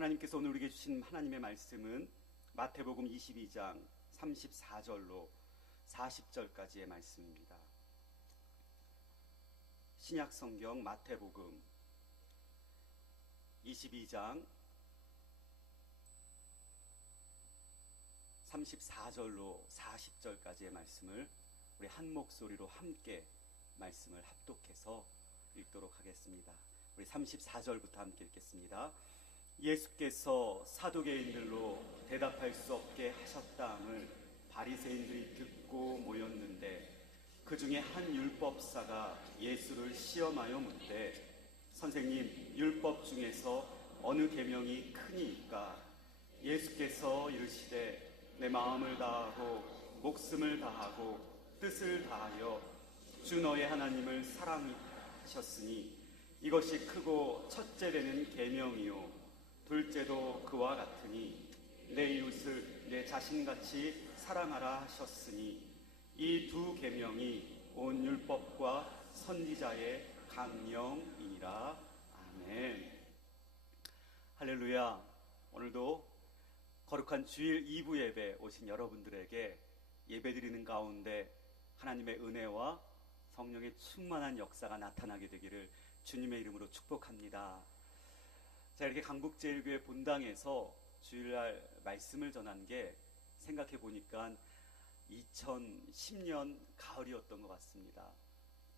하나님께서 오늘 우리에게 주신 하나님의 말씀은 마태복음 22장 34절로 40절까지의 말씀입니다. 신약성경 마태복음 22장 34절로 40절까지의 말씀을 우리 한 목소리로 함께 말씀을 합독해서 읽도록 하겠습니다. 우리 34절부터 함께 읽겠습니다. 예수께서 사두개인들로 대답할 수 없게 하셨다함을 바리새인들이 듣고 모였는데 그 중에 한 율법사가 예수를 시험하여 묻되 선생님, 율법 중에서 어느 계명이 크니이까? 예수께서 이르시되 내 마음을 다하고 목숨을 다하고 뜻을 다하여 주 너의 하나님을 사랑하셨으니 이것이 크고 첫째 되는 계명이요 둘째도 그와 같으니 내 이웃을 내 자신같이 사랑하라 하셨으니 이 두 계명이 온 율법과 선지자의 강령이니라. 아멘. 할렐루야. 오늘도 거룩한 주일 2부 예배 오신 여러분들에게 예배드리는 가운데 하나님의 은혜와 성령의 충만한 역사가 나타나게 되기를 주님의 이름으로 축복합니다. 자, 이렇게 강북제일교회 본당에서 주일날 말씀을 전한 게 생각해 보니까 2010년 가을이었던 것 같습니다.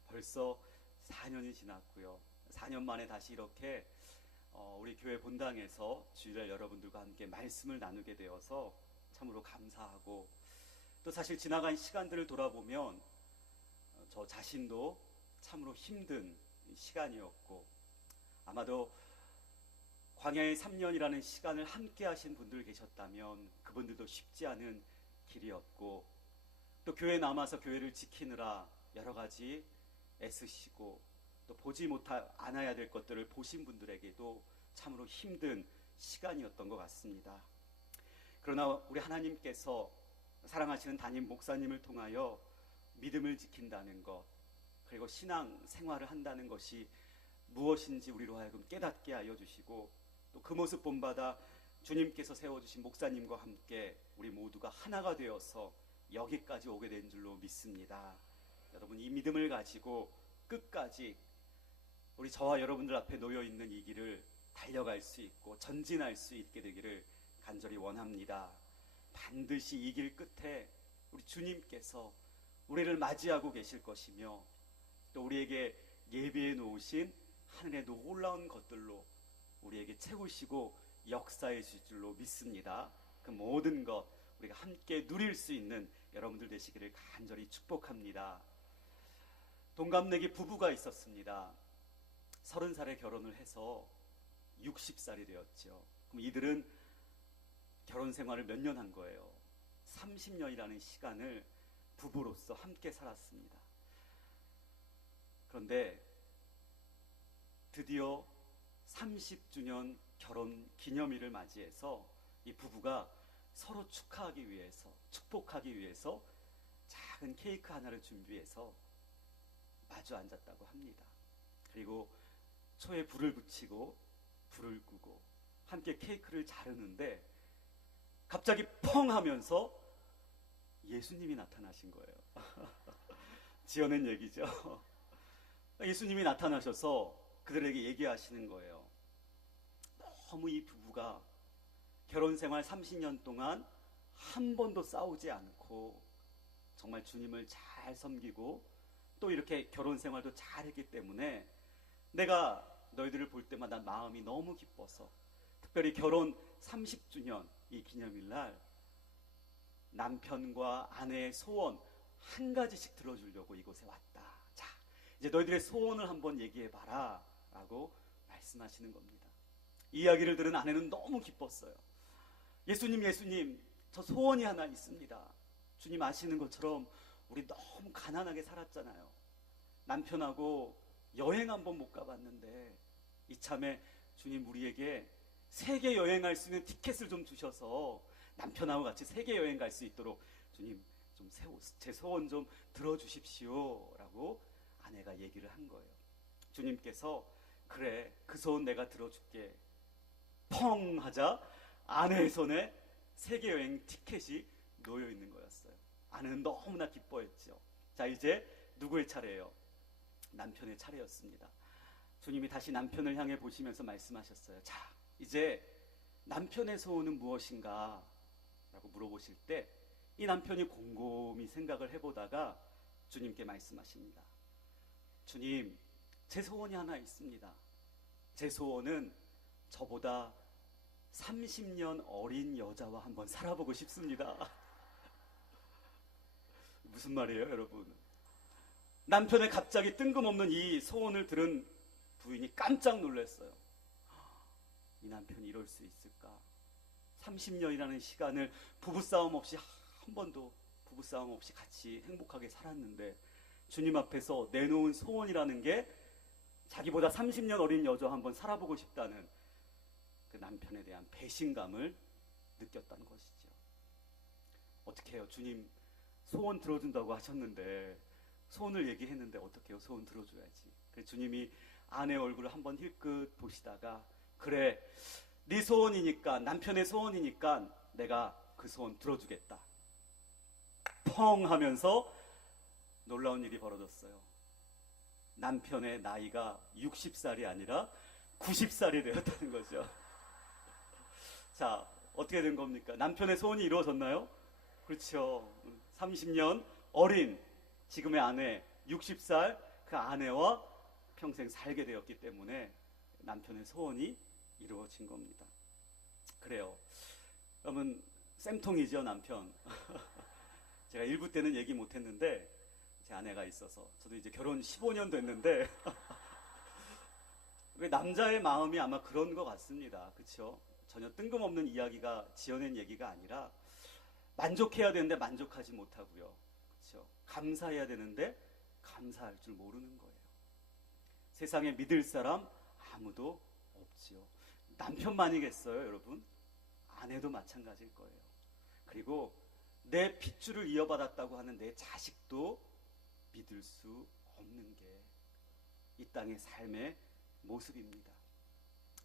벌써 4년이 지났고요. 4년 만에 다시 이렇게 우리 교회 본당에서 주일날 여러분들과 함께 말씀을 나누게 되어서 참으로 감사하고, 또 사실 지나간 시간들을 돌아보면 저 자신도 참으로 힘든 시간이었고, 아마도 광야의 3년이라는 시간을 함께 하신 분들 계셨다면 그분들도 쉽지 않은 길이었고, 또 교회에 남아서 교회를 지키느라 여러 가지 애쓰시고 또 보지 않아야 될 것들을 보신 분들에게도 참으로 힘든 시간이었던 것 같습니다. 그러나 우리 하나님께서 사랑하시는 담임 목사님을 통하여 믿음을 지킨다는 것, 그리고 신앙 생활을 한다는 것이 무엇인지 우리로 하여금 깨닫게 하여 주시고, 또 그 모습 본받아 주님께서 세워주신 목사님과 함께 우리 모두가 하나가 되어서 여기까지 오게 된 줄로 믿습니다. 여러분, 이 믿음을 가지고 끝까지 우리 저와 여러분들 앞에 놓여있는 이 길을 달려갈 수 있고 전진할 수 있게 되기를 간절히 원합니다. 반드시 이 길 끝에 우리 주님께서 우리를 맞이하고 계실 것이며, 또 우리에게 예비해 놓으신 하늘의 놀라운 것들로 우리에게 채우시고 역사해 주실 줄로 믿습니다. 그 모든 것 우리가 함께 누릴 수 있는 여러분들 되시기를 간절히 축복합니다. 동갑내기 부부가 있었습니다. 30살에 결혼을 해서 60살이 되었죠. 그럼 이들은 결혼 생활을 몇 년 한 거예요? 30년이라는 시간을 부부로서 함께 살았습니다. 그런데 드디어 30주년 결혼 기념일을 맞이해서 이 부부가 서로 축하하기 위해서, 축복하기 위해서 작은 케이크 하나를 준비해서 마주 앉았다고 합니다. 그리고 초에 불을 붙이고 불을 끄고 함께 케이크를 자르는데 갑자기 펑 하면서 예수님이 나타나신 거예요. 지어낸 얘기죠. 예수님이 나타나셔서 그들에게 얘기하시는 거예요. 너무 이 부부가 결혼 생활 30년 동안 한 번도 싸우지 않고 정말 주님을 잘 섬기고 또 이렇게 결혼 생활도 잘 했기 때문에 내가 너희들을 볼 때마다 마음이 너무 기뻐서, 특별히 결혼 30주년 이 기념일날 남편과 아내의 소원 한 가지씩 들어주려고 이곳에 왔다. 자, 이제 너희들의 소원을 한번 얘기해봐라 라고 말씀하시는 겁니다. 이 이야기를 들은 아내는 너무 기뻤어요. 예수님, 저 소원이 하나 있습니다. 주님 아시는 것처럼 우리 너무 가난하게 살았잖아요. 남편하고 여행 한번 못 가봤는데 이참에 주님 우리에게 세계 여행할 수 있는 티켓을 좀 주셔서 남편하고 같이 세계 여행 갈 수 있도록 주님 좀 제 소원 좀 들어주십시오 라고 아내가 얘기를 한 거예요. 주님께서 그래, 그 소원 내가 들어줄게. 펑 하자 아내의 손에 세계 여행 티켓이 놓여 있는 거였어요. 아내는 너무나 기뻐했죠. 자, 이제 누구의 차례예요? 남편의 차례였습니다. 주님이 다시 남편을 향해 보시면서 말씀하셨어요. 자, 이제 남편의 소원은 무엇인가? 라고 물어보실 때 이 남편이 곰곰이 생각을 해보다가 주님께 말씀하십니다. 주님, 제 소원이 하나 있습니다. 제 소원은 저보다 30년 어린 여자와 한번 살아보고 싶습니다. 무슨 말이에요, 여러분? 남편의 갑자기 뜬금없는 이 소원을 들은 부인이 깜짝 놀랐어요. 이 남편이 이럴 수 있을까? 30년이라는 시간을 부부싸움 없이 한 번도 부부싸움 없이 같이 행복하게 살았는데 주님 앞에서 내놓은 소원이라는 게 자기보다 30년 어린 여자와 한번 살아보고 싶다는 그 남편에 대한 배신감을 느꼈다는 것이죠. 어떻게 해요? 주님 소원 들어준다고 하셨는데, 소원을 얘기했는데 어떻게 해요? 소원 들어줘야지. 그래서 주님이 아내 얼굴을 한번 힐끗 보시다가, 그래, 네 소원이니까, 남편의 소원이니까 내가 그 소원 들어주겠다. 펑 하면서 놀라운 일이 벌어졌어요. 남편의 나이가 60살이 아니라 90살이 되었다는 거죠. 자, 어떻게 된 겁니까? 남편의 소원이 이루어졌나요? 그렇죠. 30년 어린 지금의 아내, 60살 그 아내와 평생 살게 되었기 때문에 남편의 소원이 이루어진 겁니다. 그래요. 여러분, 쌤통이죠, 남편. 제가 일부 때는 얘기 못했는데 제 아내가 있어서, 저도 이제 결혼 15년 됐는데 왜 남자의 마음이 아마 그런 것 같습니다. 그렇죠? 전혀 뜬금없는 이야기가, 지어낸 얘기가 아니라 만족해야 되는데 만족하지 못하고요. 그렇죠? 감사해야 되는데 감사할 줄 모르는 거예요. 세상에 믿을 사람 아무도 없지요. 남편만이겠어요, 여러분? 아내도 마찬가지일 거예요. 그리고 내 핏줄을 이어받았다고 하는 내 자식도 믿을 수 없는 게 이 땅의 삶의 모습입니다.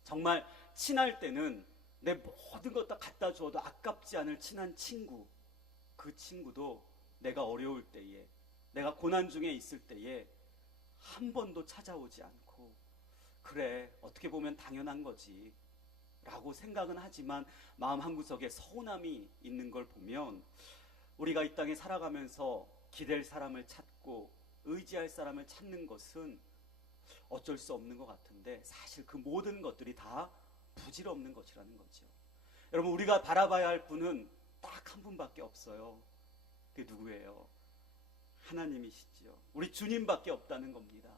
정말 친할 때는 내 모든 것 다 갖다 주어도 아깝지 않을 친한 친구, 그 친구도 내가 어려울 때에, 내가 고난 중에 있을 때에 한 번도 찾아오지 않고, 그래, 어떻게 보면 당연한 거지 라고 생각은 하지만 마음 한구석에 서운함이 있는 걸 보면, 우리가 이 땅에 살아가면서 기댈 사람을 찾고 의지할 사람을 찾는 것은 어쩔 수 없는 것 같은데, 사실 그 모든 것들이 다 부질없는 것이라는 거죠. 여러분, 우리가 바라봐야 할 분은 딱 한 분밖에 없어요. 그게 누구예요? 하나님이시죠. 우리 주님밖에 없다는 겁니다.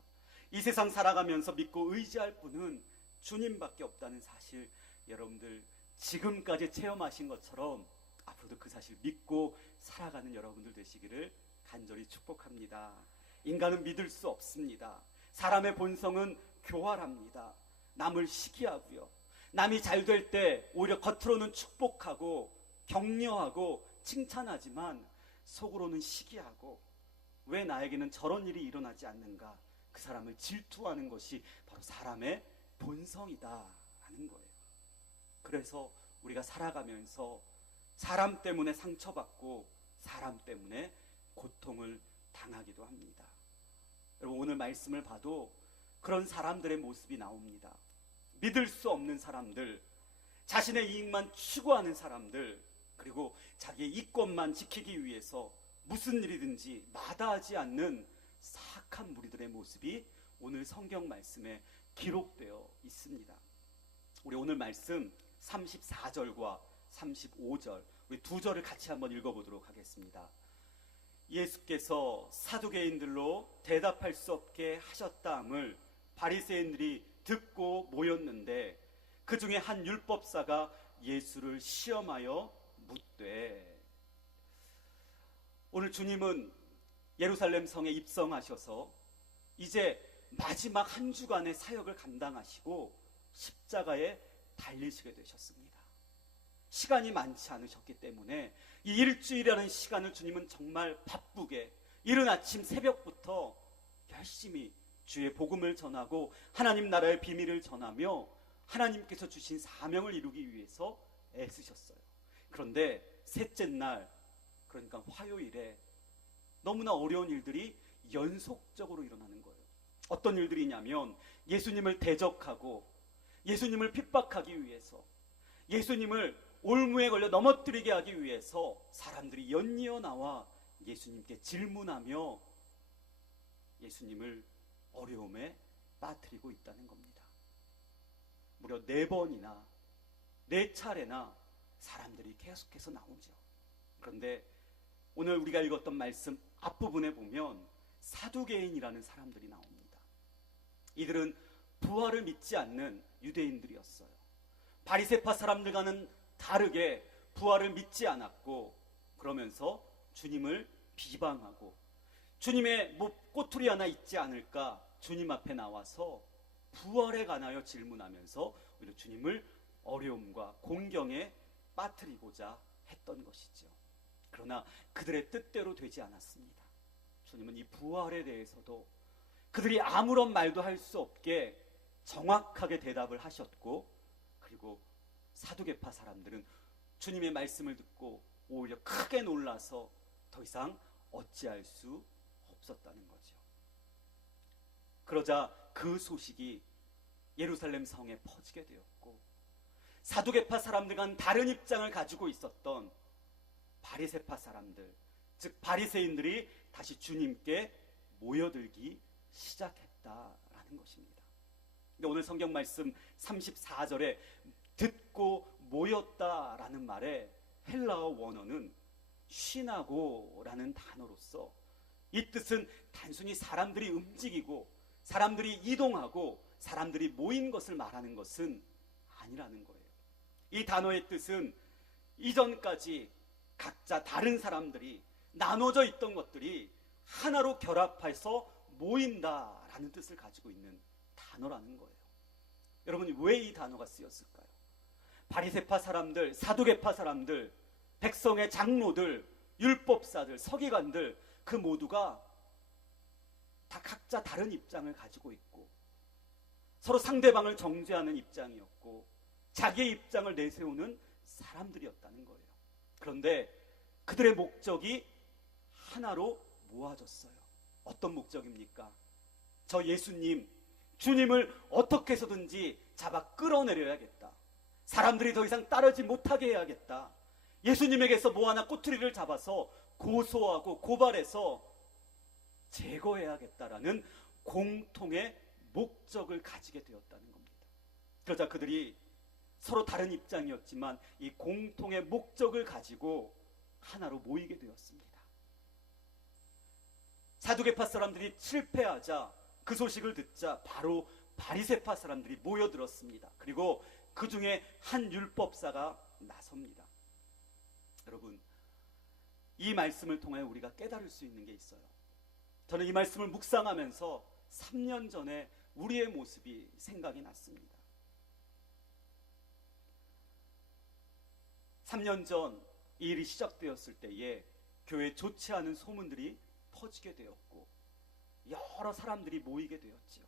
이 세상 살아가면서 믿고 의지할 분은 주님밖에 없다는 사실, 여러분들 지금까지 체험하신 것처럼 앞으로도 그 사실 믿고 살아가는 여러분들 되시기를 간절히 축복합니다. 인간은 믿을 수 없습니다. 사람의 본성은 교활합니다. 남을 시기하고요. 남이 잘 될 때 오히려 겉으로는 축복하고 격려하고 칭찬하지만 속으로는 시기하고, 왜 나에게는 저런 일이 일어나지 않는가, 그 사람을 질투하는 것이 바로 사람의 본성이다 하는 거예요. 그래서 우리가 살아가면서 사람 때문에 상처받고 사람 때문에 고통을 당하기도 합니다. 여러분, 오늘 말씀을 봐도 그런 사람들의 모습이 나옵니다. 믿을 수 없는 사람들, 자신의 이익만 추구하는 사람들, 그리고 자기의 이권만 지키기 위해서 무슨 일이든지 마다하지 않는 사악한 무리들의 모습이 오늘 성경 말씀에 기록되어 있습니다. 우리 오늘 말씀 34절과 35절, 우리 두 절을 같이 한번 읽어보도록 하겠습니다. 예수께서 사두개인들로 대답할 수 없게 하셨다함을 바리새인들이 듣고 모였는데, 그 중에 한 율법사가 예수를 시험하여 묻되, 오늘 주님은 예루살렘 성에 입성하셔서 이제 마지막 한 주간의 사역을 감당하시고 십자가에 달리시게 되셨습니다. 시간이 많지 않으셨기 때문에 이 일주일이라는 시간을 주님은 정말 바쁘게 이른 아침 새벽부터 열심히 주의 복음을 전하고 하나님 나라의 비밀을 전하며 하나님께서 주신 사명을 이루기 위해서 애쓰셨어요. 그런데 셋째 날, 그러니까 화요일에 너무나 어려운 일들이 연속적으로 일어나는 거예요. 어떤 일들이냐면 예수님을 대적하고 예수님을 핍박하기 위해서, 예수님을 올무에 걸려 넘어뜨리게 하기 위해서 사람들이 연이어 나와 예수님께 질문하며 예수님을 어려움에 빠뜨리고 있다는 겁니다. 무려 4번이나 4차례나 사람들이 계속해서 나오죠. 그런데 오늘 우리가 읽었던 말씀 앞부분에 보면 사두개인이라는 사람들이 나옵니다. 이들은 부활을 믿지 않는 유대인들이었어요. 바리새파 사람들과는 다르게 부활을 믿지 않았고, 그러면서 주님을 비방하고 주님의 꼬투리 하나 있지 않을까 주님 앞에 나와서 부활에 관하여 질문하면서 오히려 주님을 어려움과 공경에 빠뜨리고자 했던 것이죠. 그러나 그들의 뜻대로 되지 않았습니다. 주님은 이 부활에 대해서도 그들이 아무런 말도 할 수 없게 정확하게 대답을 하셨고, 그리고 사두개파 사람들은 주님의 말씀을 듣고 오히려 크게 놀라서 더 이상 어찌할 수 없었다는 거죠. 그러자 그 소식이 예루살렘 성에 퍼지게 되었고, 사두개파 사람들과는 다른 입장을 가지고 있었던 바리새파 사람들, 즉 바리새인들이 다시 주님께 모여들기 시작했다라는 것입니다. 근데 오늘 성경 말씀 34절에 듣고 모였다라는 말의 헬라어 원어는 쉬나고라는 단어로서 이 뜻은 단순히 사람들이 움직이고 사람들이 이동하고 사람들이 모인 것을 말하는 것은 아니라는 거예요. 이 단어의 뜻은 이전까지 각자 다른 사람들이 나눠져 있던 것들이 하나로 결합해서 모인다라는 뜻을 가지고 있는 단어라는 거예요. 여러분, 왜 이 단어가 쓰였을까요? 바리새파 사람들, 사두개파 사람들, 백성의 장로들, 율법사들, 서기관들, 그 모두가 다 각자 다른 입장을 가지고 있고 서로 상대방을 정죄하는 입장이었고 자기의 입장을 내세우는 사람들이었다는 거예요. 그런데 그들의 목적이 하나로 모아졌어요. 어떤 목적입니까? 저 예수님, 주님을 어떻게 해서든지 잡아 끌어내려야겠다. 사람들이 더 이상 따르지 못하게 해야겠다. 예수님에게서 뭐 하나 꼬투리를 잡아서 고소하고 고발해서 제거해야겠다라는 공통의 목적을 가지게 되었다는 겁니다. 그러자 그들이 서로 다른 입장이었지만 이 공통의 목적을 가지고 하나로 모이게 되었습니다. 사두개파 사람들이 실패하자 그 소식을 듣자 바로 바리새파 사람들이 모여들었습니다. 그리고 그 중에 한 율법사가 나섭니다. 여러분, 이 말씀을 통해 우리가 깨달을 수 있는 게 있어요. 저는 이 말씀을 묵상하면서 3년 전에 우리의 모습이 생각이 났습니다. 3년 전 이 일이 시작되었을 때에 교회에 좋지 않은 소문들이 퍼지게 되었고 여러 사람들이 모이게 되었죠.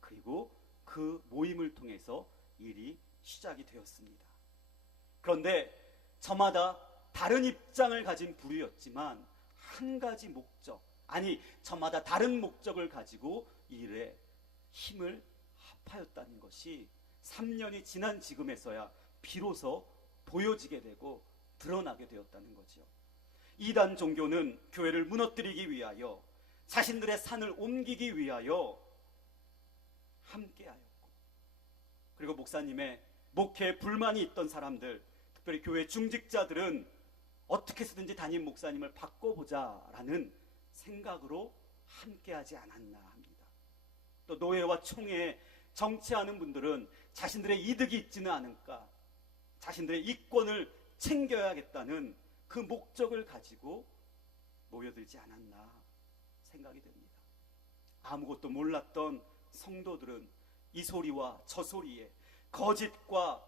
그리고 그 모임을 통해서 일이 시작이 되었습니다. 그런데 저마다 다른 입장을 가진 부류였지만 한 가지 목적, 아니 저마다 다른 목적을 가지고 이 일에 힘을 합하였다는 것이 3년이 지난 지금에서야 비로소 보여지게 되고 드러나게 되었다는 거죠. 이단 종교는 교회를 무너뜨리기 위하여 자신들의 산을 옮기기 위하여 함께하였고, 그리고 목사님의 목회에 불만이 있던 사람들, 특별히 교회 중직자들은 어떻게 해서든지 담임 목사님을 바꿔보자라는 생각으로 함께하지 않았나 합니다. 또 노예와 총회에 정치하는 분들은 자신들의 이득이 있지는 않을까, 자신들의 이권을 챙겨야겠다는 그 목적을 가지고 모여들지 않았나 생각이 됩니다. 아무것도 몰랐던 성도들은 이 소리와 저 소리에 거짓과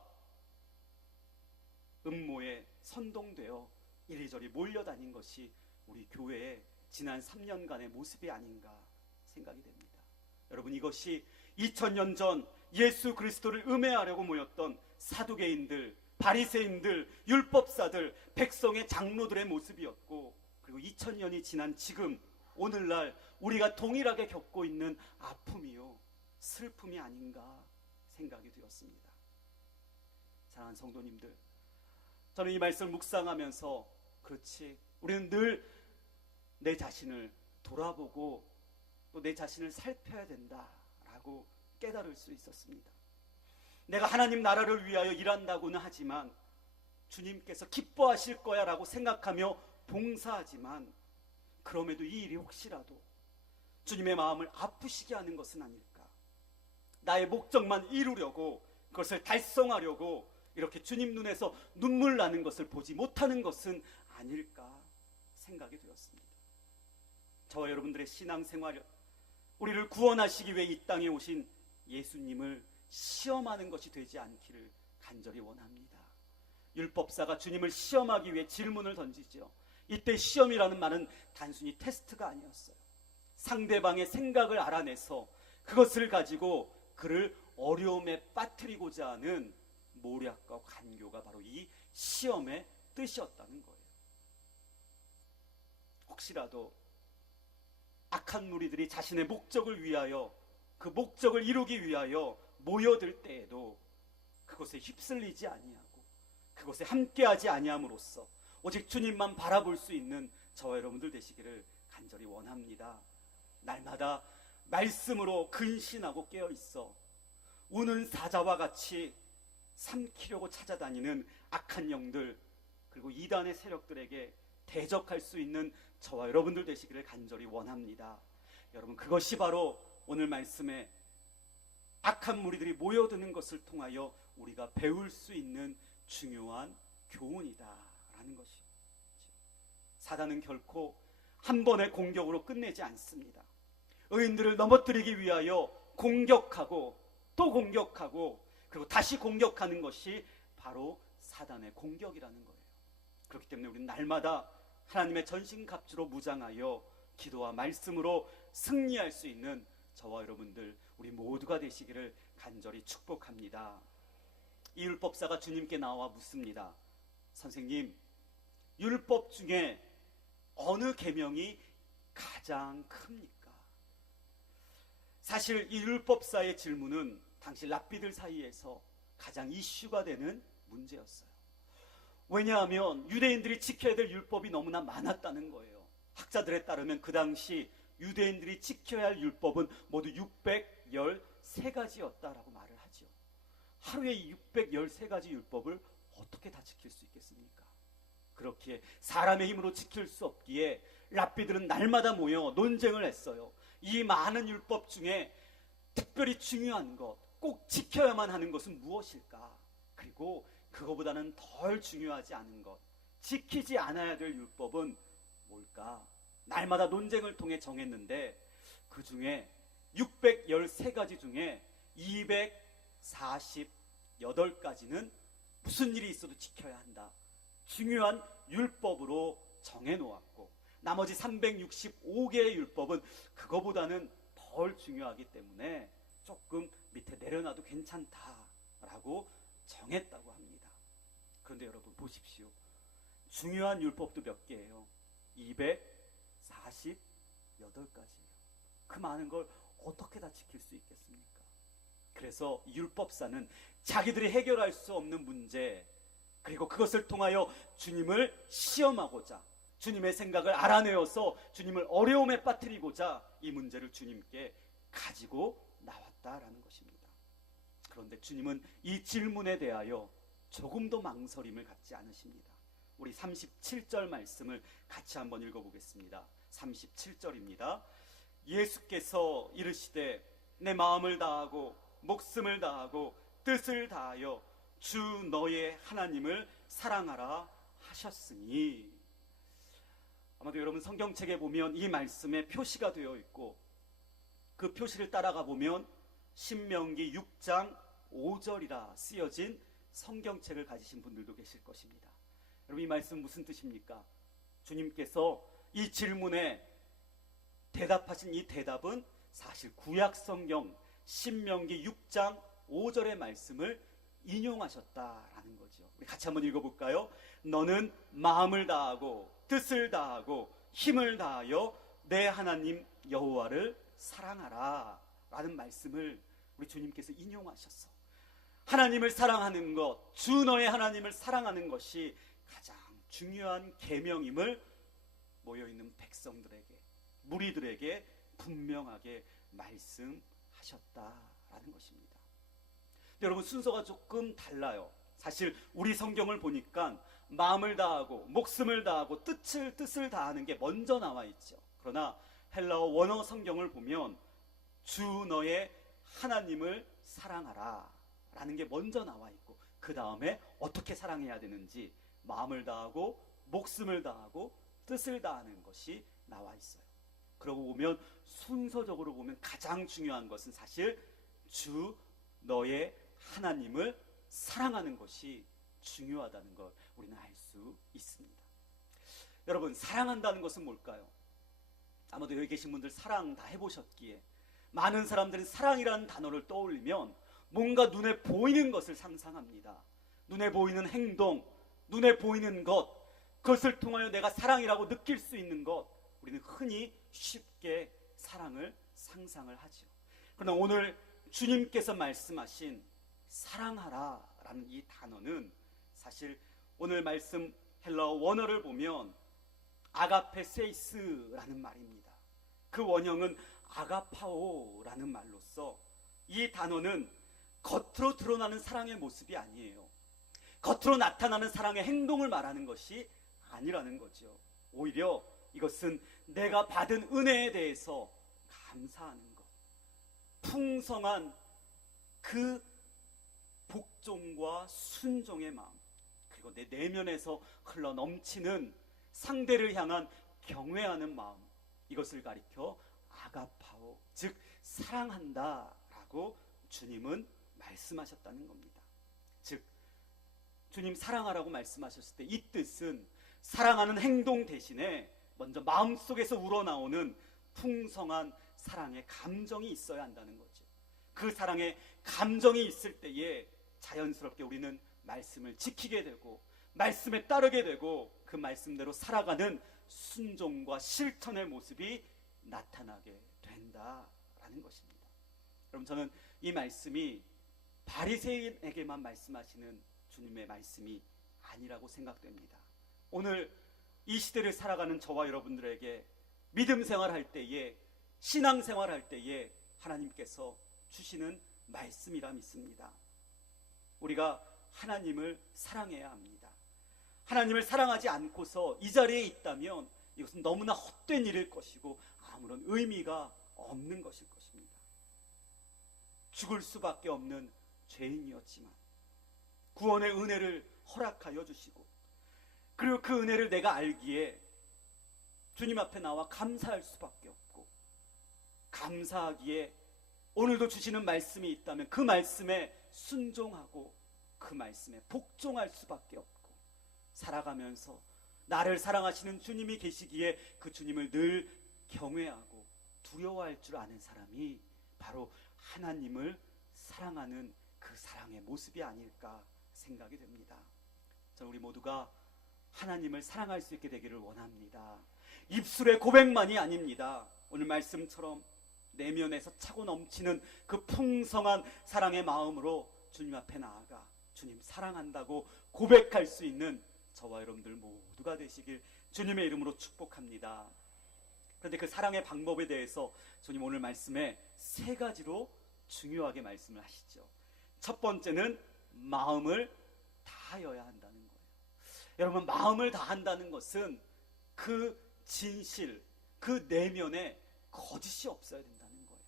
음모에 선동되어 이리저리 몰려다닌 것이 우리 교회의 지난 3년간의 모습이 아닌가 생각이 됩니다. 여러분, 이것이 2000년 전 예수 그리스도를 음해하려고 모였던 사두개인들, 바리새인들, 율법사들, 백성의 장로들의 모습이었고, 그리고 2000년이 지난 지금 오늘날 우리가 동일하게 겪고 있는 아픔이요, 슬픔이 아닌가 생각이 되었습니다. 사랑하는 성도님들, 저는 이 말씀을 묵상하면서, 그렇지, 우리는 늘 내 자신을 돌아보고 또 내 자신을 살펴야 된다라고 깨달을 수 있었습니다. 내가 하나님 나라를 위하여 일한다고는 하지만, 주님께서 기뻐하실 거야 라고 생각하며 봉사하지만, 그럼에도 이 일이 혹시라도 주님의 마음을 아프시게 하는 것은 아닐까, 나의 목적만 이루려고, 그것을 달성하려고 이렇게 주님 눈에서 눈물 나는 것을 보지 못하는 것은 아닐까 생각이 되었습니다. 저와 여러분들의 신앙생활, 우리를 구원하시기 위해 이 땅에 오신 예수님을 시험하는 것이 되지 않기를 간절히 원합니다. 율법사가 주님을 시험하기 위해 질문을 던지죠. 이때 시험이라는 말은 단순히 테스트가 아니었어요. 상대방의 생각을 알아내서 그것을 가지고 그를 어려움에 빠뜨리고자 하는 모략과 간교가 바로 이 시험의 뜻이었다는 거예요. 혹시라도 악한 무리들이 자신의 목적을 위하여, 그 목적을 이루기 위하여 모여들 때에도 그것에 휩쓸리지 아니하고 그것에 함께하지 아니함으로써 오직 주님만 바라볼 수 있는 저와 여러분들 되시기를 간절히 원합니다. 날마다 말씀으로 근신하고 깨어있어 우는 사자와 같이 삼키려고 찾아다니는 악한 영들, 그리고 이단의 세력들에게 대적할 수 있는 저와 여러분들 되시기를 간절히 원합니다. 여러분, 그것이 바로 오늘 말씀에 악한 무리들이 모여드는 것을 통하여 우리가 배울 수 있는 중요한 교훈이다라는 것이죠. 사단은 결코 한 번의 공격으로 끝내지 않습니다. 의인들을 넘어뜨리기 위하여 공격하고 또 공격하고 그리고 다시 공격하는 것이 바로 사단의 공격이라는 거예요. 그렇기 때문에 우리는 날마다 하나님의 전신갑주로 무장하여 기도와 말씀으로 승리할 수 있는 저와 여러분들, 우리 모두가 되시기를 간절히 축복합니다. 이 율법사가 주님께 나와 묻습니다. 선생님, 율법 중에 어느 계명이 가장 큽니까? 사실 이 율법사의 질문은 당시 랍비들 사이에서 가장 이슈가 되는 문제였어요. 왜냐하면 유대인들이 지켜야 될 율법이 너무나 많았다는 거예요. 학자들에 따르면 그 당시 유대인들이 지켜야 할 율법은 모두 613가지였다라고 말을 하죠. 하루에 이 613가지 율법을 어떻게 다 지킬 수 있겠습니까? 그렇기에 사람의 힘으로 지킬 수 없기에 랍비들은 날마다 모여 논쟁을 했어요. 이 많은 율법 중에 특별히 중요한 것, 꼭 지켜야만 하는 것은 무엇일까? 그리고 그거보다는 덜 중요하지 않은 것, 지키지 않아야 될 율법은 뭘까? 날마다 논쟁을 통해 정했는데, 그 중에 613가지 중에 248가지는 무슨 일이 있어도 지켜야 한다, 중요한 율법으로 정해놓았고, 나머지 365개의 율법은 그거보다는 덜 중요하기 때문에 조금 밑에 내려놔도 괜찮다라고 정했다고 합니다. 그런데 여러분 보십시오. 중요한 율법도 몇 개예요? 248가지예요. 그 많은 걸 어떻게 다 지킬 수 있겠습니까? 그래서 율법사는 자기들이 해결할 수 없는 문제, 그리고 그것을 통하여 주님을 시험하고자, 주님의 생각을 알아내어서 주님을 어려움에 빠뜨리고자 이 문제를 주님께 가지고 나왔다라는 것입니다. 그런데 주님은 이 질문에 대하여 조금도 망설임을 갖지 않으십니다. 우리 37절 말씀을 같이 한번 읽어보겠습니다. 37절입니다. 예수께서 이르시되 내 마음을 다하고 목숨을 다하고 뜻을 다하여 주 너의 하나님을 사랑하라 하셨으니. 아마도 여러분 성경책에 보면 이 말씀에 표시가 되어 있고, 그 표시를 따라가 보면 신명기 6장 5절이라 쓰여진 성경책을 가지신 분들도 계실 것입니다. 여러분, 이 말씀 무슨 뜻입니까? 주님께서 이 질문에 대답하신 이 대답은 사실 구약 성경 신명기 6장 5절의 말씀을 인용하셨다라는 거죠. 우리 같이 한번 읽어볼까요? 너는 마음을 다하고 뜻을 다하고 힘을 다하여 내 하나님 여호와를 사랑하라 라는 말씀을 우리 주님께서 인용하셨어. 하나님을 사랑하는 것, 주 너의 하나님을 사랑하는 것이 가장 중요한 계명임을 모여있는 백성들에게, 무리들에게 분명하게 말씀하셨다라는 것입니다. 근데 여러분, 순서가 조금 달라요. 사실 우리 성경을 보니까 마음을 다하고 목숨을 다하고 뜻을 다하는 게 먼저 나와 있죠. 그러나 헬라어 원어 성경을 보면 주 너의 하나님을 사랑하라 라는 게 먼저 나와 있고, 그 다음에 어떻게 사랑해야 되는지 마음을 다하고 목숨을 다하고 뜻을 다하는 것이 나와 있어요. 그러고 보면 순서적으로 보면 가장 중요한 것은 사실 주 너의 하나님을 사랑하는 것이 중요하다는 걸 우리는 알 수 있습니다. 여러분, 사랑한다는 것은 뭘까요? 아마도 여기 계신 분들 사랑 다 해보셨기에 많은 사람들은 사랑이라는 단어를 떠올리면 뭔가 눈에 보이는 것을 상상합니다. 눈에 보이는 행동, 눈에 보이는 것, 그것을 통하여 내가 사랑이라고 느낄 수 있는 것, 우리는 흔히 쉽게 사랑을 상상을 하죠. 그러나 오늘 주님께서 말씀하신 사랑하라 라는 이 단어는 사실 오늘 말씀 헬라어 원어를 보면 아가페세이스라는 말입니다. 그 원형은 아가파오라는 말로써 이 단어는 겉으로 드러나는 사랑의 모습이 아니에요. 겉으로 나타나는 사랑의 행동을 말하는 것이 아니라는 거죠. 오히려 이것은 내가 받은 은혜에 대해서 감사하는 것, 풍성한 그 복종과 순종의 마음, 그리고 내 내면에서 흘러 넘치는 상대를 향한 경외하는 마음, 이것을 가리켜 아가파오, 즉 사랑한다 라고 주님은 말씀하셨다는 겁니다. 즉 주님 사랑하라고 말씀하셨을 때 이 뜻은 사랑하는 행동 대신에 먼저 마음속에서 우러나오는 풍성한 사랑의 감정이 있어야 한다는 거죠. 그 사랑의 감정이 있을 때에 자연스럽게 우리는 말씀을 지키게 되고 말씀에 따르게 되고 그 말씀대로 살아가는 순종과 실천의 모습이 나타나게 된다라는 것입니다. 여러분, 저는 이 말씀이 바리새인에게만 말씀하시는 주님의 말씀이 아니라고 생각됩니다. 오늘 이 시대를 살아가는 저와 여러분들에게 믿음 생활할 때에, 신앙 생활할 때에 하나님께서 주시는 말씀이라 믿습니다. 우리가 하나님을 사랑해야 합니다. 하나님을 사랑하지 않고서 이 자리에 있다면 이것은 너무나 헛된 일일 것이고 아무런 의미가 없는 것일 것입니다. 죽을 수밖에 없는 죄인이었지만 구원의 은혜를 허락하여 주시고, 그리고 그 은혜를 내가 알기에 주님 앞에 나와 감사할 수밖에 없고, 감사하기에 오늘도 주시는 말씀이 있다면 그 말씀에 순종하고 그 말씀에 복종할 수밖에 없고, 살아가면서 나를 사랑하시는 주님이 계시기에 그 주님을 늘 경외하고 두려워할 줄 아는 사람이 바로 하나님을 사랑하는 그 사랑의 모습이 아닐까 생각이 됩니다. 저는 우리 모두가 하나님을 사랑할 수 있게 되기를 원합니다. 입술의 고백만이 아닙니다. 오늘 말씀처럼 내면에서 차고 넘치는 그 풍성한 사랑의 마음으로 주님 앞에 나아가 주님 사랑한다고 고백할 수 있는 저와 여러분들 모두가 되시길 주님의 이름으로 축복합니다. 그런데 그 사랑의 방법에 대해서 주님 오늘 말씀에 세 가지로 중요하게 말씀을 하시죠. 첫 번째는 마음을 다하여야 한다는 거예요. 여러분, 마음을 다한다는 것은 그 진실, 그 내면에 거짓이 없어야 된다는 거예요.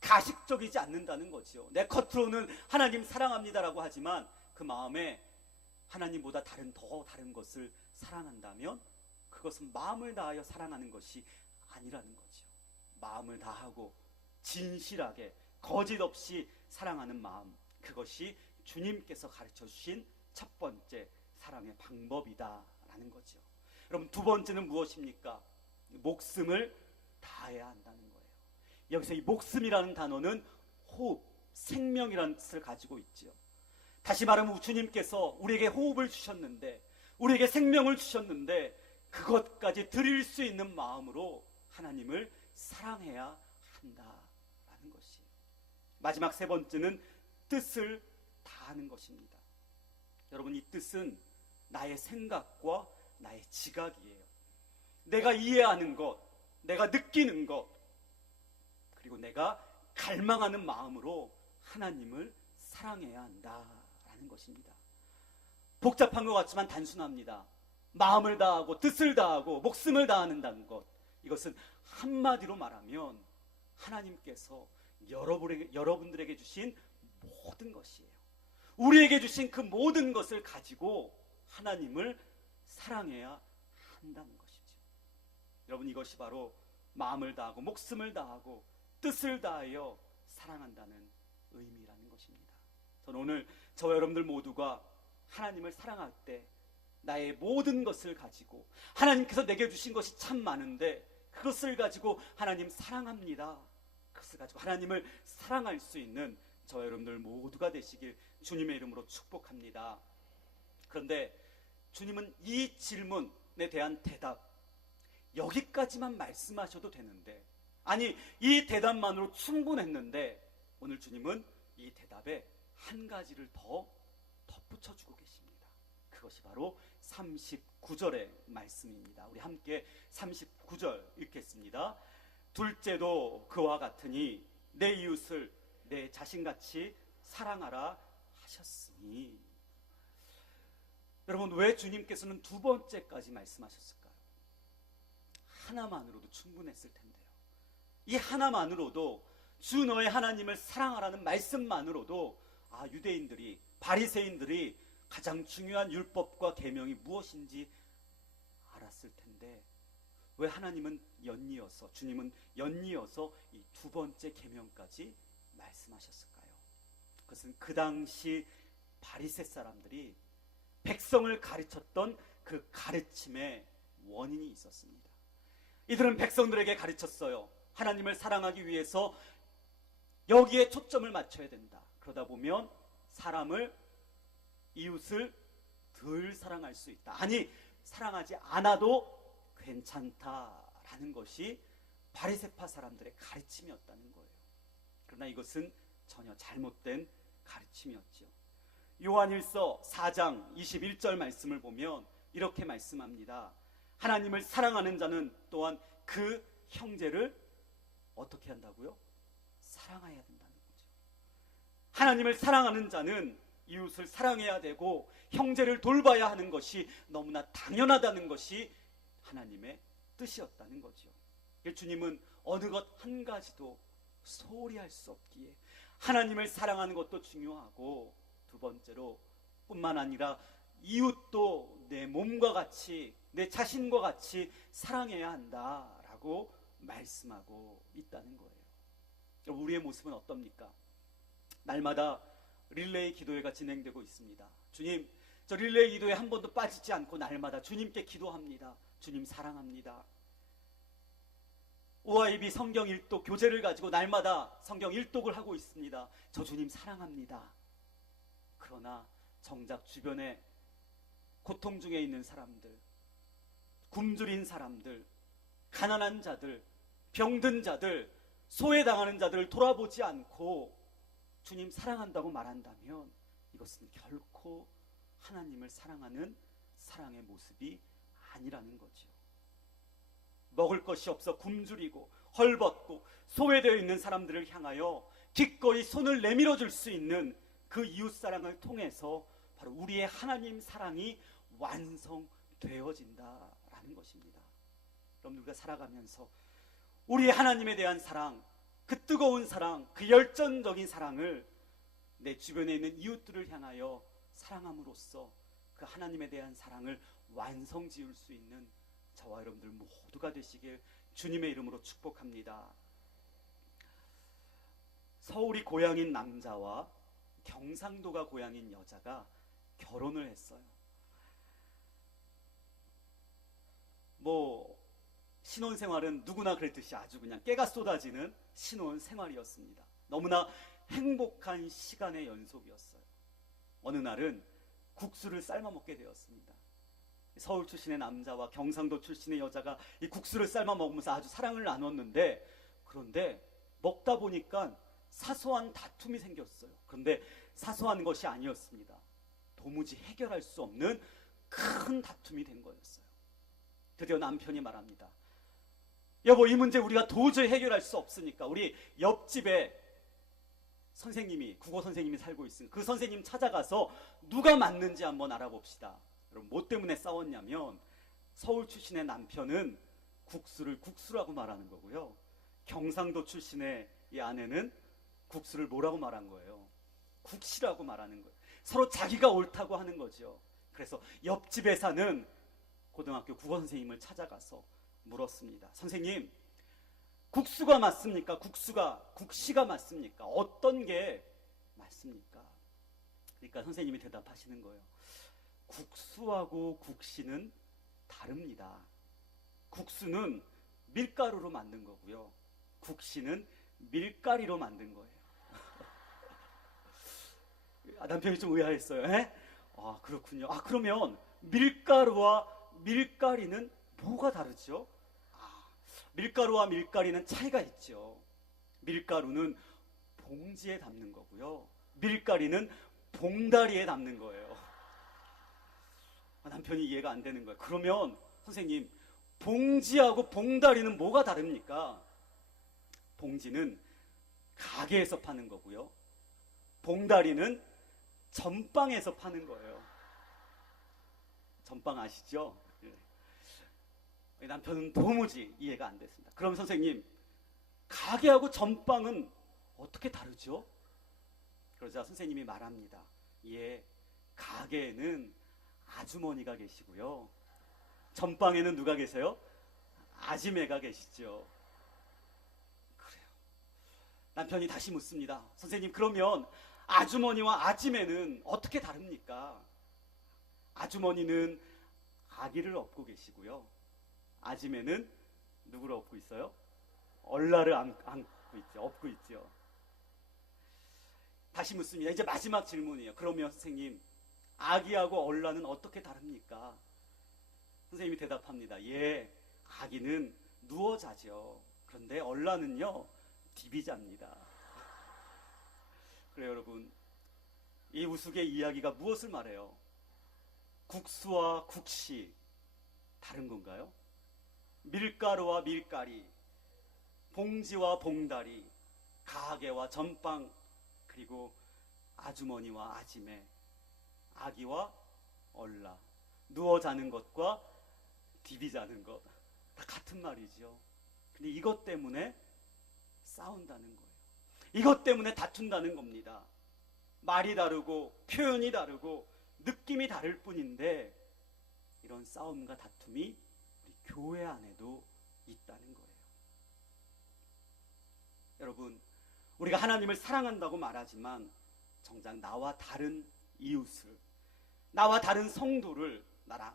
가식적이지 않는다는 거죠. 내 겉으로는 하나님 사랑합니다라고 하지만 그 마음에 하나님보다 더 다른 것을 사랑한다면 그것은 마음을 다하여 사랑하는 것이 아니라는 거죠. 마음을 다하고 진실하게 거짓 없이 사랑하는 마음, 그것이 주님께서 가르쳐 주신 첫 번째 사랑의 방법이다라는 거죠. 여러분, 두 번째는 무엇입니까? 목숨을 다해야 한다는 거예요. 여기서 이 목숨이라는 단어는 호흡, 생명이라는 뜻을 가지고 있지요. 다시 말하면 주님께서 우리에게 호흡을 주셨는데, 우리에게 생명을 주셨는데, 그것까지 드릴 수 있는 마음으로 하나님을 사랑해야 한다라는 것이에요. 마지막 세 번째는 뜻을 다하는 것입니다. 여러분, 이 뜻은 나의 생각과 나의 지각이에요. 내가 이해하는 것, 내가 느끼는 것, 그리고 내가 갈망하는 마음으로 하나님을 사랑해야 한다라는 것입니다. 복잡한 것 같지만 단순합니다. 마음을 다하고 뜻을 다하고 목숨을 다하는다는 것, 이것은 한마디로 말하면 하나님께서 여러분들에게 주신 모든 것이에요. 우리에게 주신 그 모든 것을 가지고 하나님을 사랑해야 한다는 것이죠. 여러분, 이것이 바로 마음을 다하고 목숨을 다하고 뜻을 다하여 사랑한다는 의미라는 것입니다. 저는 오늘 저와 여러분들 모두가 하나님을 사랑할 때 나의 모든 것을 가지고, 하나님께서 내게 주신 것이 참 많은데 그것을 가지고 하나님 사랑합니다, 그것을 가지고 하나님을 사랑할 수 있는 저와 여러분들 모두가 되시길 주님의 이름으로 축복합니다. 그런데 주님은 이 질문에 대한 대답, 여기까지만 말씀하셔도 되는데, 아니, 이 대답만으로 충분했는데 오늘 주님은 이 대답에 한 가지를 더 덧붙여주고 계십니다. 그것이 바로 39절의 말씀입니다. 우리 함께 39절 읽겠습니다. 둘째도 그와 같으니 내 이웃을 내 자신같이 사랑하라 하셨으니. 여러분, 왜 주님께서는 두 번째까지 말씀하셨을까요? 하나만으로도 충분했을 텐데요. 이 하나만으로도, 주 너의 하나님을 사랑하라는 말씀만으로도 유대인들이, 바리새인들이 가장 중요한 율법과 계명이 무엇인지 알았을 텐데, 왜 하나님은 연이어서, 주님은 연이어서 이 두 번째 계명까지 말씀하셨을까요? 그것은 그 당시 바리새 사람들이 백성을 가르쳤던 그 가르침에 원인이 있었습니다. 이들은 백성들에게 가르쳤어요. 하나님을 사랑하기 위해서 여기에 초점을 맞춰야 된다. 그러다 보면 사람을, 이웃을 덜 사랑할 수 있다. 아니, 사랑하지 않아도 괜찮다라는 것이 바리새파 사람들의 가르침이었다는 거예요. 그러나 이것은 전혀 잘못된 가르침이었죠. 요한일서 4장 21절 말씀을 보면 이렇게 말씀합니다. 하나님을 사랑하는 자는 또한 그 형제를 어떻게 한다고요? 사랑해야 된다는 거죠. 하나님을 사랑하는 자는 이웃을 사랑해야 되고 형제를 돌봐야 하는 것이 너무나 당연하다는 것이 하나님의 뜻이었다는 거죠. 주님은 어느 것 한 가지도 소홀히 할 수 없기에 하나님을 사랑하는 것도 중요하고, 두 번째로 뿐만 아니라 이웃도 내 몸과 같이, 내 자신과 같이 사랑해야 한다라고 말씀하고 있다는 거예요. 우리의 모습은 어떻습니까? 날마다 릴레이 기도회가 진행되고 있습니다. 주님, 저 릴레이 기도회 한 번도 빠지지 않고 날마다 주님께 기도합니다. 주님 사랑합니다. OIB 성경 일독 교재를 가지고 날마다 성경 일독을 하고 있습니다. 저 주님 사랑합니다. 그러나 정작 주변에 고통 중에 있는 사람들, 굶주린 사람들, 가난한 자들, 병든 자들, 소외당하는 자들을 돌아보지 않고 주님 사랑한다고 말한다면 이것은 결코 하나님을 사랑하는 사랑의 모습이 아니라는 거죠. 먹을 것이 없어 굶주리고 헐벗고 소외되어 있는 사람들을 향하여 기꺼이 손을 내밀어 줄 수 있는 그 이웃사랑을 통해서 바로 우리의 하나님 사랑이 완성되어진다라는 것입니다. 여러분, 우리가 살아가면서 우리의 하나님에 대한 사랑, 그 뜨거운 사랑, 그 열정적인 사랑을 내 주변에 있는 이웃들을 향하여 사랑함으로써 그 하나님에 대한 사랑을 완성 지을 수 있는 저와 여러분들 모두가 되시길 주님의 이름으로 축복합니다. 서울이 고향인 남자와 경상도가 고향인 여자가 결혼을 했어요. 신혼생활은 누구나 그랬듯이 아주 그냥 깨가 쏟아지는 신혼생활이었습니다. 너무나 행복한 시간의 연속이었어요. 어느 날은 국수를 삶아 먹게 되었습니다. 서울 출신의 남자와 경상도 출신의 여자가 이 국수를 삶아 먹으면서 아주 사랑을 나눴는데, 그런데 먹다 보니까 사소한 다툼이 생겼어요. 그런데 사소한 것이 아니었습니다. 도무지 해결할 수 없는 큰 다툼이 된 거였어요. 드디어 남편이 말합니다. 여보, 이 문제 우리가 도저히 해결할 수 없으니까 우리 옆집에 선생님이, 국어 선생님이 살고 있으니까 그 선생님 찾아가서 누가 맞는지 한번 알아봅시다. 여러분, 뭐 때문에 싸웠냐면 서울 출신의 남편은 국수를 국수라고 말하는 거고요, 경상도 출신의 이 아내는 국수를 뭐라고 말한 거예요? 국시라고 말하는 거예요. 서로 자기가 옳다고 하는 거죠. 그래서 옆집에 사는 고등학교 국어 선생님을 찾아가서 물었습니다. 선생님, 국수가 맞습니까? 국시가 맞습니까? 어떤 게 맞습니까? 그러니까 선생님이 대답하시는 거예요. 국수하고 국시는 다릅니다. 국수는 밀가루로 만든 거고요, 국시는 밀가리로 만든 거예요. 남편이 좀 의아했어요. 그렇군요. 그러면 밀가루와 밀가리는 뭐가 다르죠? 밀가루와 밀가리는 차이가 있죠. 밀가루는 봉지에 담는 거고요, 밀가리는 봉다리에 담는 거예요. 남편이 이해가 안 되는 거예요. 그러면 선생님, 봉지하고 봉다리는 뭐가 다릅니까? 봉지는 가게에서 파는 거고요, 봉다리는 전방에서 파는 거예요. 전방 아시죠? 남편은 도무지 이해가 안 됐습니다. 그럼 선생님, 가게하고 전방은 어떻게 다르죠? 그러자 선생님이 말합니다. 예, 가게에는 아주머니가 계시고요, 전방에는 누가 계세요? 아지매가 계시죠. 그래요. 남편이 다시 묻습니다. 선생님, 그러면 아주머니와 아지매는 어떻게 다릅니까? 아주머니는 아기를 업고 계시고요, 아지매는 누구를 업고 있어요? 얼라를 안고 있죠. 업고 있죠. 다시 묻습니다. 이제 마지막 질문이에요. 그러면 선생님, 아기하고 얼라는 어떻게 다릅니까? 선생님이 대답합니다. 예, 아기는 누워 자죠. 그런데 얼라는요, 디비자입니다. 그래요, 여러분. 이 우스개 이야기가 무엇을 말해요? 국수와 국시 다른 건가요? 밀가루와 밀가리, 봉지와 봉다리, 가게와 전방, 그리고 아주머니와 아지매, 아기와 얼라, 누워 자는 것과 디비 자는 것, 다 같은 말이죠. 근데 이것 때문에 싸운다는 거예요. 이것 때문에 다툰다는 겁니다. 말이 다르고 표현이 다르고 느낌이 다를 뿐인데, 이런 싸움과 다툼이 우리 교회 안에도 있다는 거예요. 여러분, 우리가 하나님을 사랑한다고 말하지만 정작 나와 다른 이웃을, 나와 다른 성도를,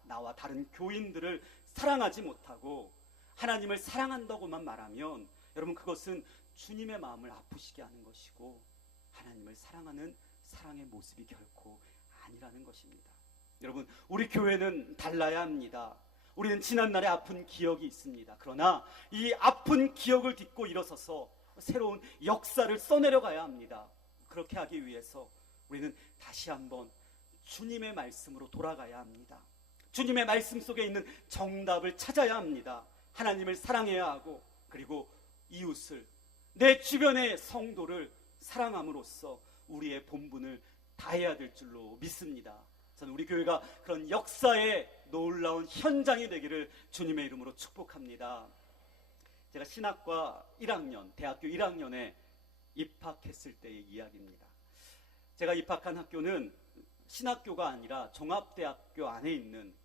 나와 다른 교인들을 사랑하지 못하고 하나님을 사랑한다고만 말하면, 여러분, 그것은 주님의 마음을 아프시게 하는 것이고 하나님을 사랑하는 사랑의 모습이 결코 아니라는 것입니다. 여러분, 우리 교회는 달라야 합니다. 우리는 지난날의 아픈 기억이 있습니다. 그러나 이 아픈 기억을 딛고 일어서서 새로운 역사를 써내려가야 합니다. 그렇게 하기 위해서 우리는 다시 한번 주님의 말씀으로 돌아가야 합니다. 주님의 말씀 속에 있는 정답을 찾아야 합니다. 하나님을 사랑해야 하고, 그리고 이웃을, 내 주변의 성도를 사랑함으로써 우리의 본분을 다해야 될 줄로 믿습니다. 저는 우리 교회가 그런 역사의 놀라운 현장이 되기를 주님의 이름으로 축복합니다. 제가 신학과 1학년, 대학교 1학년에 입학했을 때의 이야기입니다. 제가 입학한 학교는 신학교가 아니라 종합대학교 안에 있는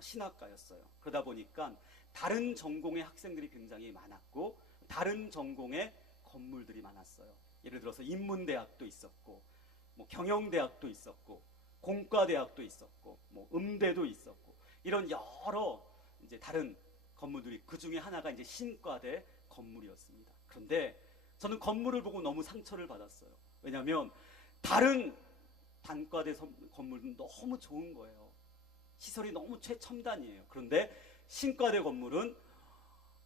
신학과였어요. 그러다 보니까 다른 전공의 학생들이 굉장히 많았고, 다른 전공의 건물들이 많았어요. 예를 들어서 인문대학도 있었고, 경영대학도 있었고, 공과대학도 있었고, 음대도 있었고, 이런 여러 이제 다른 건물들이, 그 중에 하나가 이제 신과대 건물이었습니다. 그런데 저는 건물을 보고 너무 상처를 받았어요. 왜냐하면 다른 단과대 건물은 너무 좋은 거예요. 시설이 너무 최첨단이에요. 그런데 신과대 건물은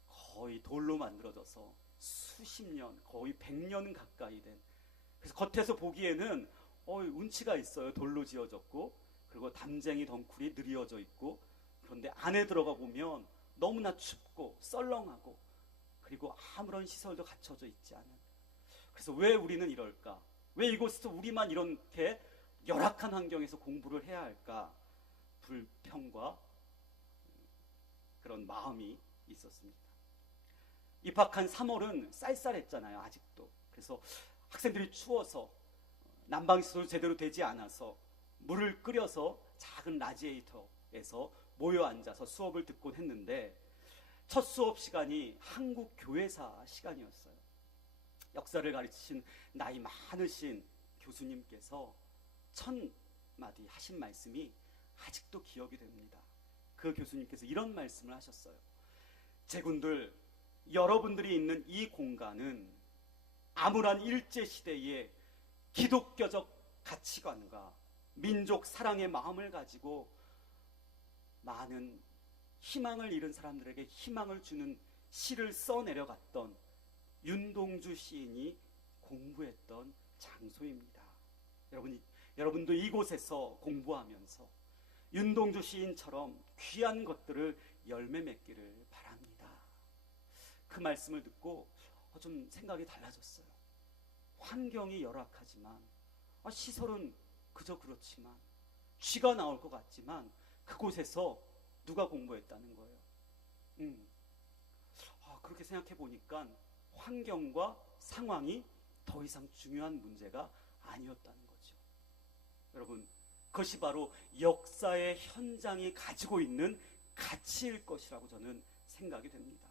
거의 돌로 만들어져서 수십 년, 거의 100년 가까이 된, 그래서 겉에서 보기에는 운치가 있어요. 돌로 지어졌고, 그리고 담쟁이 덩쿨이 느려져 있고, 그런데 안에 들어가 보면 너무나 춥고 썰렁하고, 그리고 아무런 시설도 갖춰져 있지 않은. 그래서 왜 우리는 이럴까? 왜 이곳에서 우리만 이렇게 열악한 환경에서 공부를 해야 할까? 불평과 그런 마음이 있었습니다. 입학한 3월은 쌀쌀했잖아요. 아직도. 그래서 학생들이 추워서 난방시설도 제대로 되지 않아서 물을 끓여서 작은 라지에이터에서 모여 앉아서 수업을 듣곤 했는데, 첫 수업 시간이 한국 교회사 시간이었어요. 역사를 가르치신 나이 많으신 교수님께서 첫 마디 하신 말씀이 아직도 기억이 됩니다. 그 교수님께서 이런 말씀을 하셨어요. 제군들, 여러분들이 있는 이 공간은 암울한 일제시대의 기독교적 가치관과 민족 사랑의 마음을 가지고 많은 희망을 잃은 사람들에게 희망을 주는 시를 써내려갔던 윤동주 시인이 공부했던 장소입니다. 여러분도 이곳에서 공부하면서 윤동주 시인처럼 귀한 것들을 열매 맺기를 바랍니다. 그 말씀을 듣고 좀 생각이 달라졌어요. 환경이 열악하지만, 시설은 그저 그렇지만, 쥐가 나올 것 같지만 그곳에서 누가 공부했다는 거예요. 그렇게 생각해 보니까 환경과 상황이 더 이상 중요한 문제가 아니었다는 거죠. 여러분, 그것이 바로 역사의 현장이 가지고 있는 가치일 것이라고 저는 생각이 됩니다.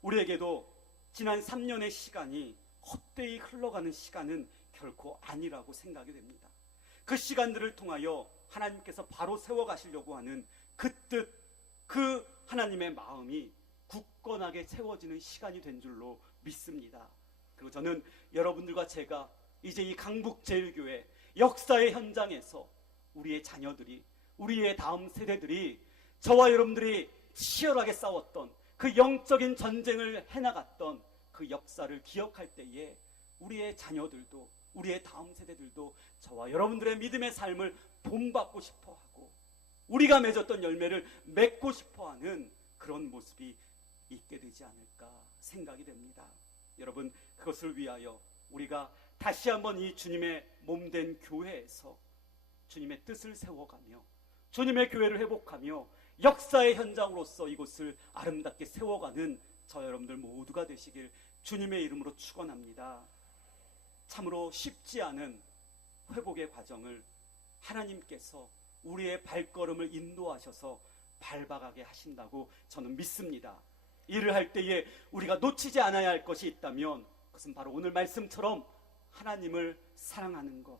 우리에게도 지난 3년의 시간이 헛되이 흘러가는 시간은 결코 아니라고 생각이 됩니다. 그 시간들을 통하여 하나님께서 바로 세워가시려고 하는 그 뜻, 그 하나님의 마음이 굳건하게 세워지는 시간이 된 줄로 믿습니다. 그리고 저는 여러분들과 제가 이제 이 강북제일교회 역사의 현장에서 우리의 자녀들이, 우리의 다음 세대들이, 저와 여러분들이 치열하게 싸웠던 그 영적인 전쟁을 해나갔던 그 역사를 기억할 때에 우리의 자녀들도, 우리의 다음 세대들도 저와 여러분들의 믿음의 삶을 본받고 싶어하고 우리가 맺었던 열매를 맺고 싶어하는 그런 모습이 있게 되지 않을까 생각이 됩니다. 여러분, 그것을 위하여 우리가 다시 한번 이 주님의 몸된 교회에서 주님의 뜻을 세워가며 주님의 교회를 회복하며 역사의 현장으로서 이곳을 아름답게 세워가는 저 여러분들 모두가 되시길 주님의 이름으로 축원합니다. 참으로 쉽지 않은 회복의 과정을 하나님께서 우리의 발걸음을 인도하셔서 밟아가게 하신다고 저는 믿습니다. 일을 할 때에 우리가 놓치지 않아야 할 것이 있다면 그것은 바로 오늘 말씀처럼 하나님을 사랑하는 것,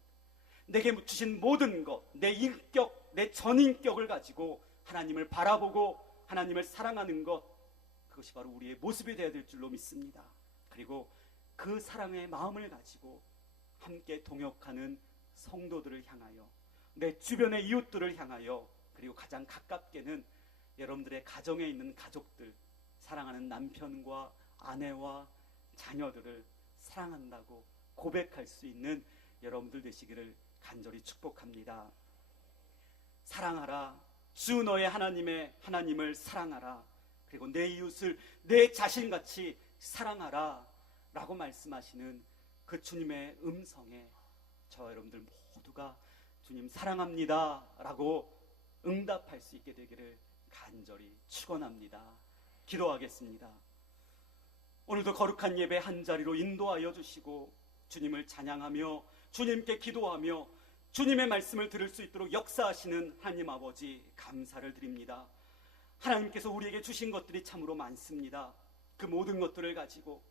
내게 주신 모든 것, 내 인격, 내 전인격을 가지고 하나님을 바라보고 하나님을 사랑하는 것, 그것이 바로 우리의 모습이 되어야 될 줄로 믿습니다. 그리고 그 사랑의 마음을 가지고 함께 동역하는 성도들을 향하여, 내 주변의 이웃들을 향하여, 그리고 가장 가깝게는 여러분들의 가정에 있는 가족들, 사랑하는 남편과 아내와 자녀들을 사랑한다고 고백할 수 있는 여러분들 되시기를 간절히 축복합니다. 사랑하라. 주 너의 하나님을 사랑하라. 그리고 내 이웃을 내 자신같이 사랑하라 라고 말씀하시는 그 주님의 음성에 저 여러분들 모두가 주님 사랑합니다 라고 응답할 수 있게 되기를 간절히 축원합니다. 기도하겠습니다. 오늘도 거룩한 예배 한자리로 인도하여 주시고 주님을 찬양하며 주님께 기도하며 주님의 말씀을 들을 수 있도록 역사하시는 하나님 아버지, 감사를 드립니다. 하나님께서 우리에게 주신 것들이 참으로 많습니다. 그 모든 것들을 가지고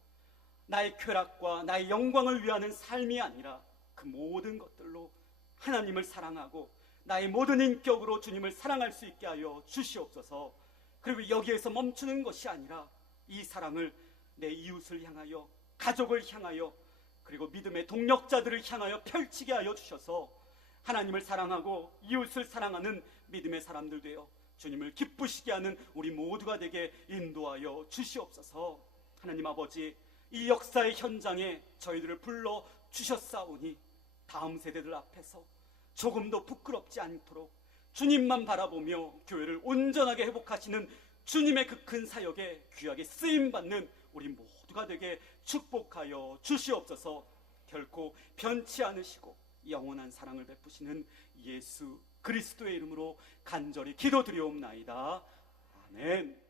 나의 쾌락과 나의 영광을 위하는 삶이 아니라 그 모든 것들로 하나님을 사랑하고 나의 모든 인격으로 주님을 사랑할 수 있게 하여 주시옵소서. 그리고 여기에서 멈추는 것이 아니라 이 사랑을 내 이웃을 향하여, 가족을 향하여, 그리고 믿음의 동력자들을 향하여 펼치게 하여 주셔서 하나님을 사랑하고 이웃을 사랑하는 믿음의 사람들 되어 주님을 기쁘시게 하는 우리 모두가 되게 인도하여 주시옵소서. 하나님 아버지, 이 역사의 현장에 저희들을 불러 주셨사오니 다음 세대들 앞에서 조금도 부끄럽지 않도록 주님만 바라보며 교회를 온전하게 회복하시는 주님의 그 큰 사역에 귀하게 쓰임받는 우리 모두가 되게 축복하여 주시옵소서. 결코 변치 않으시고 영원한 사랑을 베푸시는 예수 그리스도의 이름으로 간절히 기도드리옵나이다. 아멘.